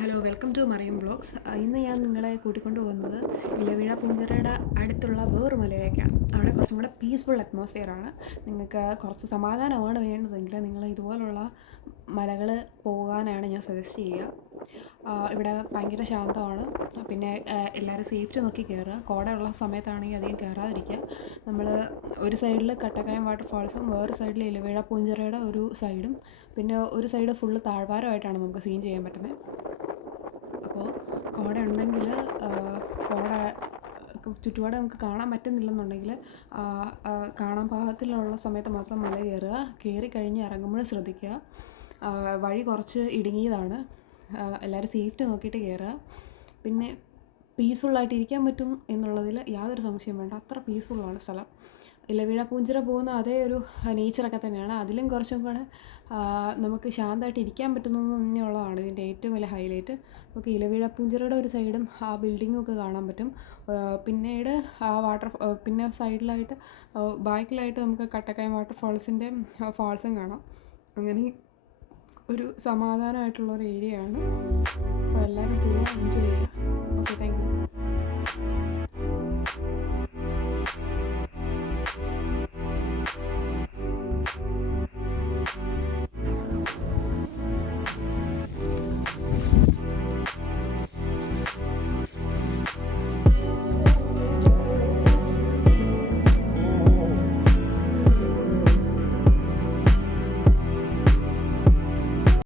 Hello, welcome to Mariyam vlogs. ഇന്ന് ഞാൻ നിങ്ങളെ കൂട്ടിക്കൊണ്ട് പോകുന്നത് ഇലവീഴ പൂഞ്ചിറയുടെ അടുത്തുള്ള വേറൊരു മലയിലേക്കാണ്. അവിടെ കുറച്ചും കൂടെ പീസ്ഫുൾ അറ്റ്മോസ്ഫിയറാണ്. നിങ്ങൾക്ക് കുറച്ച് സമാധാനമാണ് വേണ്ടതെങ്കിൽ നിങ്ങൾ ഇതുപോലുള്ള മലകൾ പോകാനാണ് ഞാൻ സജസ്റ്റ് ചെയ്യുക. ഇവിടെ ഭയങ്കര ശാന്തമാണ്. പിന്നെ എല്ലാവരും സേഫ്റ്റി നോക്കി കയറുക. കോടയുള്ള സമയത്താണെങ്കിൽ അധികം കയറാതിരിക്കുക. നമ്മൾ ഒരു സൈഡിൽ കട്ടക്കായം വാട്ടർഫാൾസും വേറെ സൈഡിൽ ഇലവീഴ പൂഞ്ചിറയുടെ ഒരു സൈഡും പിന്നെ ഒരു സൈഡ് ഫുള്ള് താഴ്വാരമായിട്ടാണ് നമുക്ക് സീൻ ചെയ്യാൻ പറ്റുന്നത്. അപ്പോൾ കോട ഉണ്ടെങ്കിൽ കോട ചുറ്റുപാട് നമുക്ക് കാണാൻ പറ്റുന്നില്ലെന്നുണ്ടെങ്കിൽ കാണാൻ പാകത്തിലുള്ള സമയത്ത് മാത്രം മല കയറുക. കയറിക്കഴിഞ്ഞ് ഇറങ്ങുമ്പോൾ ശ്രദ്ധിക്കുക. വഴി കുറച്ച് ഇടുങ്ങിയതാണ്. എല്ലാവരും സേഫ്റ്റി നോക്കിയിട്ട് കയറുക. പിന്നെ പീസ്ഫുള്ളായിട്ട് ഇരിക്കാൻ പറ്റും എന്നുള്ളതിൽ യാതൊരു സംശയം വേണ്ട. അത്ര പീസ്ഫുള്ളാണ് സ്ഥലം. ഇലവീഴ പൂഞ്ചിറ പോകുന്ന അതേ ഒരു നേച്ചറൊക്കെ തന്നെയാണ്. അതിലും കുറച്ചും കൂടെ നമുക്ക് ശാന്തമായിട്ട് ഇരിക്കാൻ പറ്റുന്നത് തന്നെയുള്ളതാണ് ഇതിൻ്റെ ഏറ്റവും വലിയ ഹൈലൈറ്റ്. നമുക്ക് ഇലവീഴ പൂഞ്ചിറയുടെ ഒരു സൈഡും ആ ബിൽഡിങ്ങും ഒക്കെ കാണാൻ പറ്റും. പിന്നീട് പിന്നെ സൈഡിലായിട്ട് ബാക്കിലായിട്ട് നമുക്ക് കട്ടക്കായം വാട്ടർഫാൾസിൻ്റെ ഫാൾസും കാണാം. അങ്ങനെ ഒരു സമാധാനമായിട്ടുള്ളൊരു ഏരിയയാണ്. അപ്പോൾ എല്ലാവരും പോയി എൻജോയ് ചെയ്യുക. Okay, thank you.